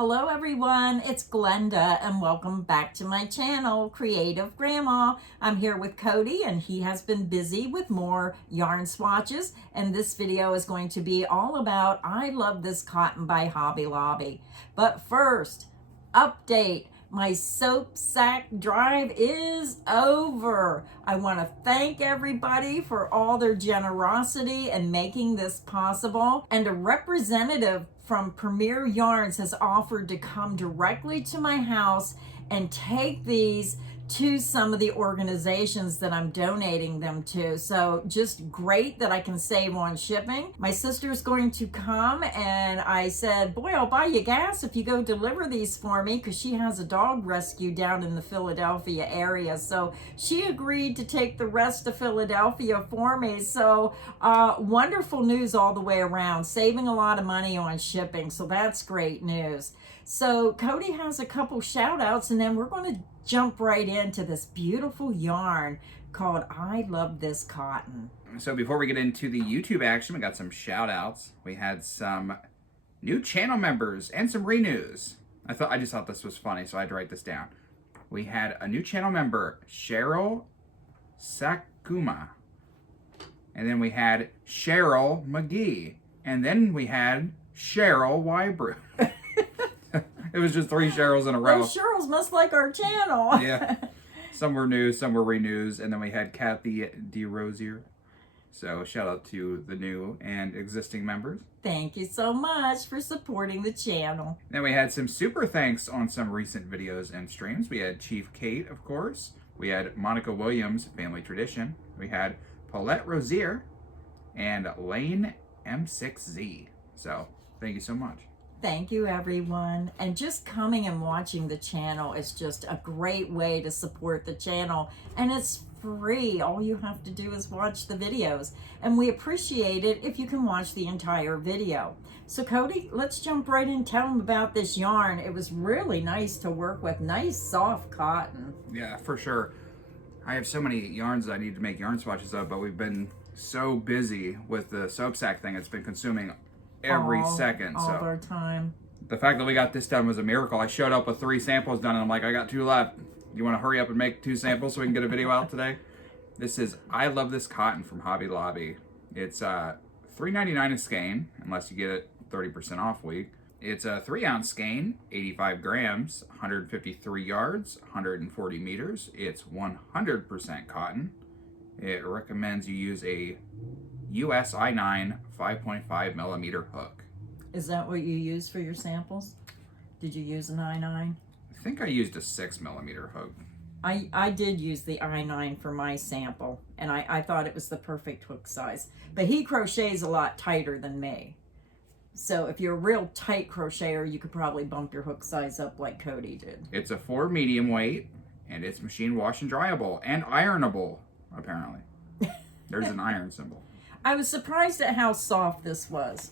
Hello everyone, it's Glenda and welcome back to my channel, Creative Grandma. I'm here with Cody and he has been busy with more yarn swatches, and this video is going to be all about I Love This Cotton by Hobby Lobby. But first, update. My soap sack drive is over. I want to thank everybody for all their generosity and making this possible. And a representative from Premier Yarns has offered to come directly to my house and take these to some of the organizations that I'm donating them to. So just great that I can save on shipping. My sister's going to come and I said, boy, I'll buy you gas if you go deliver these for me, because she has a dog rescue down in the Philadelphia area. So she agreed to take the rest of Philadelphia for me. So wonderful news all the way around, saving a lot of money on shipping. So that's great news. So Cody has a couple shout outs and then we're going to jump right into this beautiful yarn called I Love This Cotton. So before we get into the YouTube action, we got some shout outs. We had some new channel members and some renews. I just thought this was funny, so I had to write this down. We had a new channel member, Cheryl Sakuma. And then we had Cheryl McGee. And then we had Cheryl Wybrew. It was just 3 Cheryls in a row. Those Cheryls must like our channel. Yeah. Some were new, some were renews. And then we had Kathy DeRosier. So shout out to the new and existing members. Thank you so much for supporting the channel. Then we had some super thanks on some recent videos and streams. We had Chief Kate, of course. We had Monica Williams, Family Tradition. We had Paulette Rosier and Lane M6Z. So thank you so much. Thank you, everyone. And just coming and watching the channel is just a great way to support the channel. And it's free. All you have to do is watch the videos. And we appreciate it if you can watch the entire video. So Cody, let's jump right in and tell them about this yarn. It was really nice to work with. Nice, soft cotton. Yeah, for sure. I have so many yarns that I need to make yarn swatches of, but we've been so busy with the soap sack thing. It's been consuming every second. All of our time. The fact that we got this done was a miracle. I showed up with 3 samples done and I'm like, I got 2 left. You want to hurry up and make 2 samples so we can get a video out today? This is I Love This Cotton from Hobby Lobby. It's $3.99 a skein, unless you get it 30% off week. It's a 3-ounce skein, 85 grams, 153 yards, 140 meters. It's 100% cotton. It recommends you use a US I9 5.5 millimeter hook. Is that what you use for your samples? Did you use an I9? I think I used a 6 millimeter hook. I did use the I9 for my sample, and I thought it was the perfect hook size. But he crochets a lot tighter than me. So if you're a real tight crocheter, you could probably bump your hook size up like Cody did. It's a 4 medium weight, and it's machine wash and dryable, and ironable, apparently. There's an iron symbol. I was surprised at how soft this was.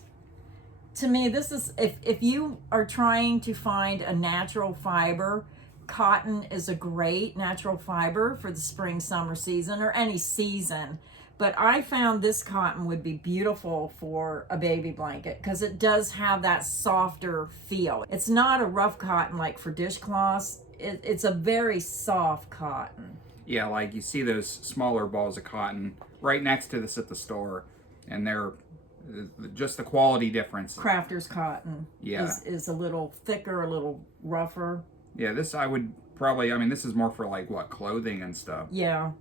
To me, this is, if you are trying to find a natural fiber, cotton is a great natural fiber for the spring, summer season, or any season. But I found this cotton would be beautiful for a baby blanket because it does have that softer feel. It's not a rough cotton like for dishcloths. It's a very soft cotton. Yeah, like you see those smaller balls of cotton right next to this at the store, and they're just the quality difference. Crafter's cotton is a little thicker, a little rougher. Yeah, this I would probably, this is more for like what, clothing and stuff. Yeah,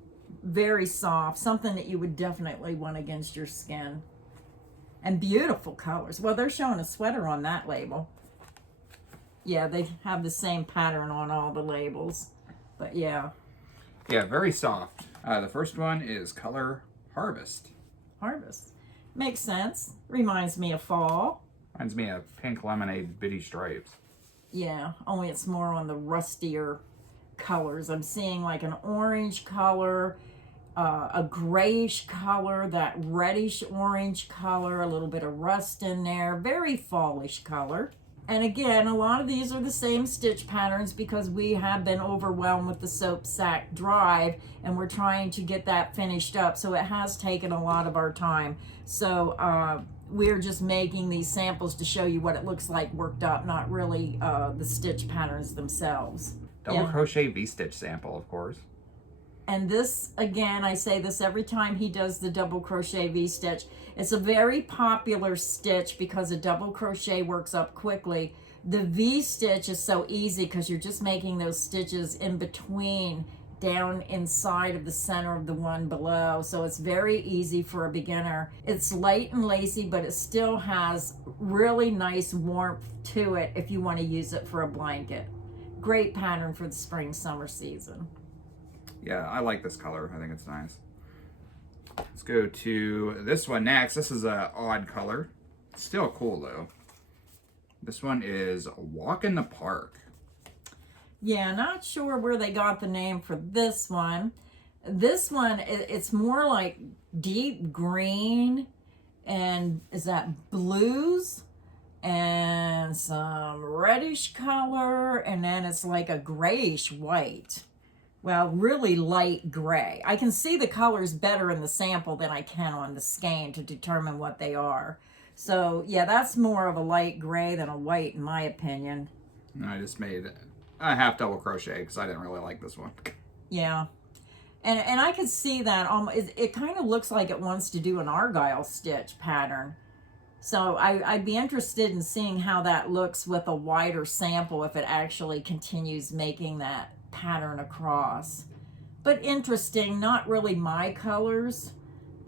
very soft, something that you would definitely want against your skin. And beautiful colors. Well, they're showing a sweater on that label. Yeah, they have the same pattern on all the labels, but yeah. Yeah, very soft. The first one is color Harvest. Harvest. Makes sense. Reminds me of fall. Reminds me of Pink Lemonade Bitty Stripes. Yeah, only it's more on the rustier colors. I'm seeing like an orange color, a grayish color, that reddish orange color, a little bit of rust in there. Very fallish color. And again, a lot of these are the same stitch patterns because we have been overwhelmed with the soap sack drive and we're trying to get that finished up. So it has taken a lot of our time. So we're just making these samples to show you what it looks like worked up, not really the stitch patterns themselves. Double crochet V-stitch sample, of course. And this, again, I say this every time he does the double crochet V-stitch. It's a very popular stitch because a double crochet works up quickly. The V-stitch is so easy because you're just making those stitches in between down inside of the center of the one below. So it's very easy for a beginner. It's light and lacy, but it still has really nice warmth to it if you want to use it for a blanket. Great pattern for the spring, summer season. Yeah, I like this color. I think it's nice. Let's go to this one next. This is an odd color. Still cool though. This one is Walk in the Park. Yeah, not sure where they got the name for this one. This one, it's more like deep green, and is that blues and some reddish color, and then it's like a grayish white. Well, really light gray. I can see the colors better in the sample than I can on the skein to determine what they are. So yeah, that's more of a light gray than a white in my opinion. I just made a half double crochet because I didn't really like this one. Yeah. And I could see that it kind of looks like it wants to do an argyle stitch pattern. So I'd be interested in seeing how that looks with a wider sample if it actually continues making that pattern across. But interesting, not really my colors,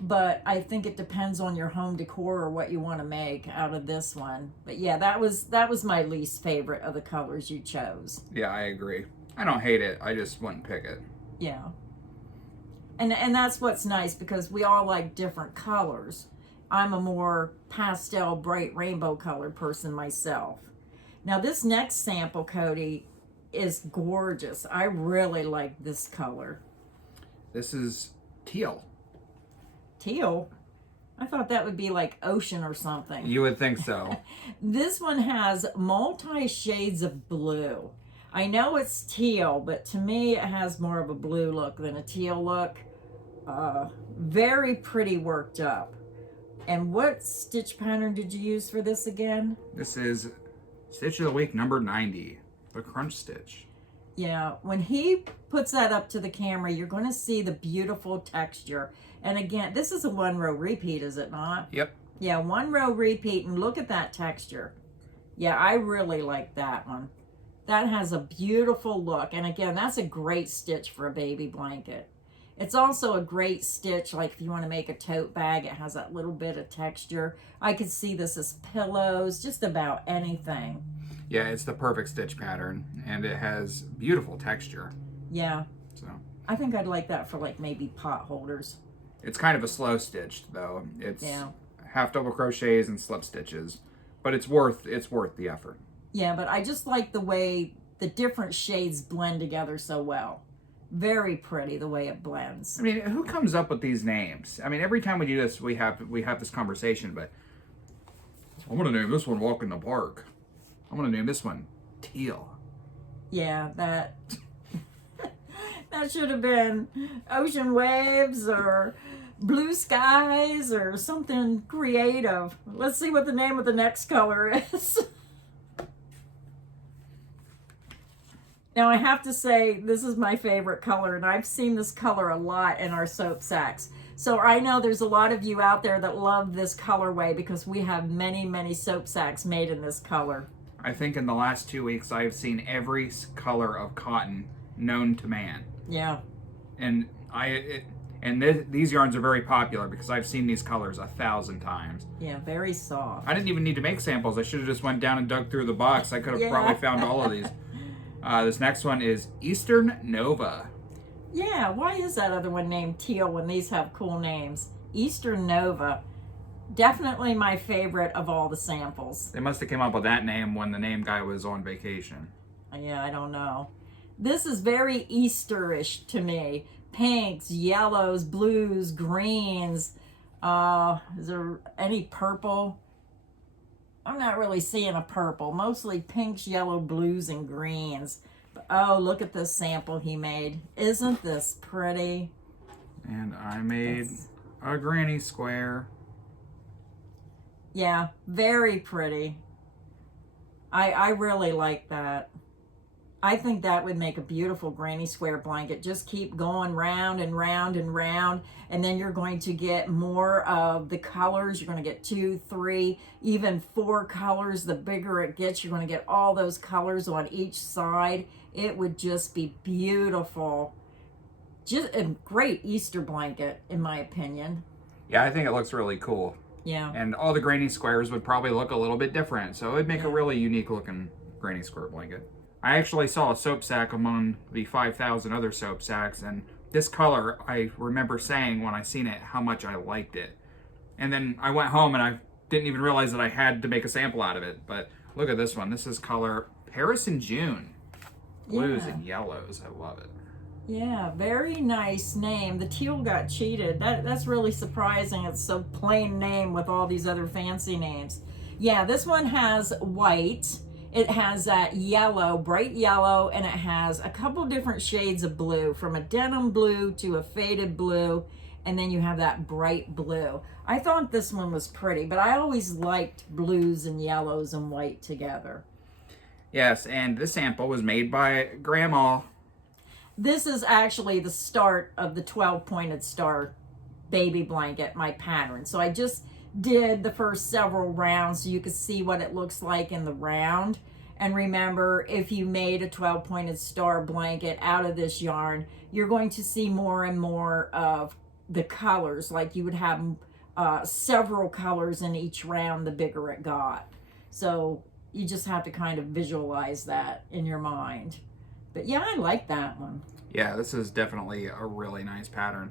but I think it depends on your home decor or what you want to make out of this one. But yeah, that was my least favorite of the colors you chose. Yeah, I agree. I don't hate it. I just wouldn't pick it. Yeah. And that's what's nice because we all like different colors. I'm a more pastel, bright rainbow colored person myself. Now this next sample, Cody, is gorgeous. I really like this color. This is teal. Teal? I thought that would be like ocean or something. You would think so. This one has multi shades of blue. I know it's teal, but to me it has more of a blue look than a teal look. Very pretty worked up. And what stitch pattern did you use for this again? This is Stitch of the Week number 90, the crunch stitch. Yeah, when he puts that up to the camera, you're going to see the beautiful texture. And again, this is a one row repeat, is it not? Yep. Yeah, one row repeat, and look at that texture. Yeah, I really like that one. That has a beautiful look. And again, that's a great stitch for a baby blanket. It's also a great stitch, like if you want to make a tote bag, it has that little bit of texture. I could see this as pillows, just about anything. Yeah, it's the perfect stitch pattern, and it has beautiful texture. Yeah. So I think I'd like that for like maybe pot holders. it's kind of a slow stitched though. It's half double crochets and slip stitches, but it's worth the effort. Yeah, but I just like the way the different shades blend together so well. Very pretty the way it blends. I mean, who comes up with these names? I mean, every time we do this, we have this conversation. But I'm gonna name this one "Walk in the Park." I'm gonna name this one "Teal." Yeah, that that should have been Ocean Waves or Blue Skies or something creative. Let's see what the name of the next color is. Now, I have to say, this is my favorite color, and I've seen this color a lot in our soap sacks. So I know there's a lot of you out there that love this colorway because we have many, many soap sacks made in this color. I think in the last 2 weeks, I've seen every color of cotton known to man. Yeah. And these yarns are very popular because I've seen these colors 1,000 times. Yeah, very soft. I didn't even need to make samples. I should have just went down and dug through the box. I could have probably found all of these. This next one is Eastern Nova. Yeah, why is that other one named Teal when these have cool names? Eastern Nova. Definitely my favorite of all the samples. They must have came up with that name when the name guy was on vacation. Yeah, I don't know. This is very Easterish to me. Pinks, yellows, blues, greens. Is there any purple? I'm not really seeing a purple. Mostly pinks, yellow, blues, and greens. But, oh, look at this sample he made. Isn't this pretty? And I made a granny square. Yeah, very pretty. I really like that. I think that would make a beautiful granny square blanket. Just keep going round and round and round, and then you're going to get more of the colors. You're going to get 2, 3, even 4 colors. The bigger it gets, you're going to get all those colors on each side. It would just be beautiful. Just a great Easter blanket, in my opinion. Yeah, I think it looks really cool. Yeah. And all the granny squares would probably look a little bit different, so it'd make a really unique looking granny square blanket. I actually saw a soap sack among the 5,000 other soap sacks, and this color, I remember saying when I seen it how much I liked it. And then I went home and I didn't even realize that I had to make a sample out of it. But look at this one. This is color Paris in June. Blues and yellows. I love it. Yeah, very nice name. The teal got cheated. That's really surprising. It's so plain name with all these other fancy names. Yeah, this one has white. It has that yellow, bright yellow, and it has a couple different shades of blue, from a denim blue to a faded blue, and then you have that bright blue. I thought this one was pretty, but I always liked blues and yellows and white together. Yes, and this sample was made by Grandma. This is actually the start of the 12-pointed star baby blanket, my pattern. So I just did the first several rounds so you could see what it looks like in the round. And remember, if you made a 12-pointed star blanket out of this yarn, you're going to see more and more of the colors. Like you would have several colors in each round the bigger it got. So you just have to kind of visualize that in your mind. But yeah, I like that one. Yeah, this is definitely a really nice pattern.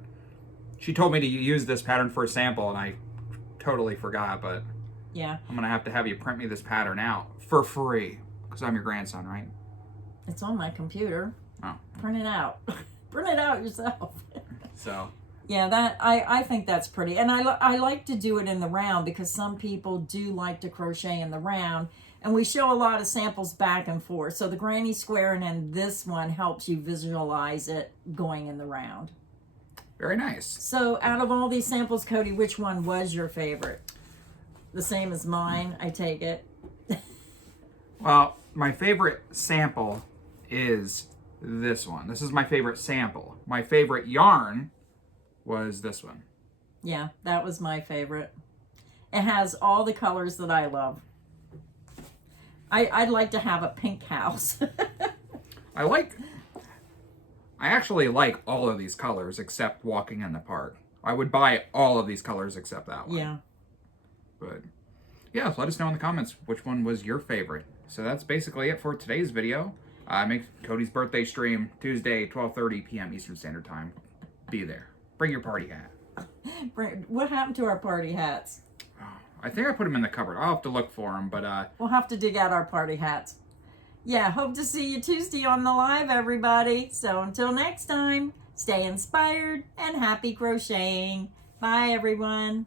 She told me to use this pattern for a sample, and I totally forgot, but yeah, I'm going to have you print me this pattern out for free, because I'm your grandson, right? It's on my computer. Oh. Print it out. Print it out yourself. So. Yeah, I think that's pretty. And I like to do it in the round because some people do like to crochet in the round. And we show a lot of samples back and forth. So the granny square and then this one helps you visualize it going in the round. Very nice. So out of all these samples, Cody, which one was your favorite? The same as mine, I take it. Well, my favorite sample is this one. This is my favorite sample. My favorite yarn was this one. Yeah, that was my favorite. It has all the colors that I love. I'd like to have a pink house. I actually like all of these colors except Walking in the Park. I would buy all of these colors except that one. Yeah. But yeah, let us know in the comments which one was your favorite. So that's basically it for today's video. Make Cody's birthday stream Tuesday, 12:30 p.m. Eastern Standard Time. Be there. Bring your party hat. What happened to our party hats? I think I put them in the cupboard. I'll have to look for them, but we'll have to dig out our party hats. Yeah, hope to see you Tuesday on the live, everybody. So until next time, stay inspired and happy crocheting. Bye, everyone.